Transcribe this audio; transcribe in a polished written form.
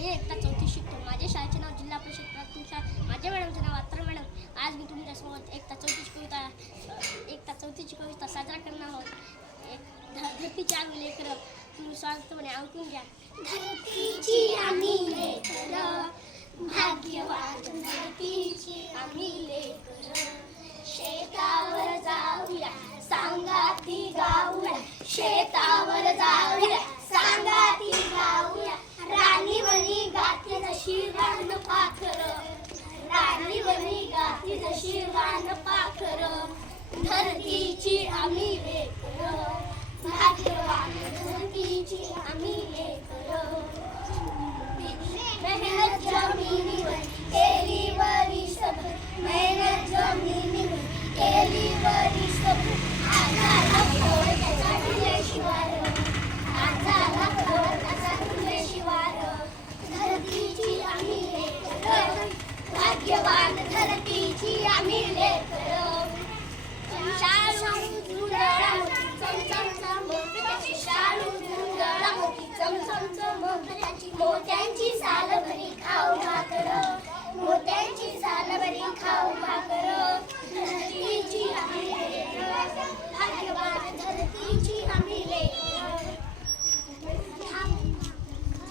मी एकटा चौथी शिकतो. माझ्या शाळेचे नाव जिल्हा परिषद प्राथमिक शाळा. माझ्या मॅडमचं नाव अत्तर मॅडम. आज मी तुमच्यासोबत एकटा चौथीची कविता साजरा करणार आहोत. धरतीची आम्ही लेकरं, तुम्ही स्वार्थपणे ऐकून घ्या. धरतीची आम्ही लेकरं, भाग्यवान धरतीची आम्ही लेकरं. शेतावर जाऊया, सांगाती गाऊया. शेतावर जाऊया, सांगाती गाऊया. राणी वनी गाती जशी रान पाखर. राणी वनी गाती जशी रान पाखर. धरतीची आम्ही लेकरं, भाग्यवान धरतीची आम्ही लेकरं. मेहनत जमिनीवर केली वरिष्ठ, मेहनत जमिनीवर केली वरिष्ठ. आजाला फळ त्याचा तुळशीवार, आजाला फळ त्याचा तुळशीवार. धरतीची आम्ही लेकरं, भाग्यवान धरतीची आम्ही लेकरं. शाळू झुंजळा होती चमचमचम, त्याची शाळू झुंजळा होती चमचमचम. त्याची मोत्यांची साल भरी खाऊ भाकर, मोत्यांची साल भरी खाऊ भाकर.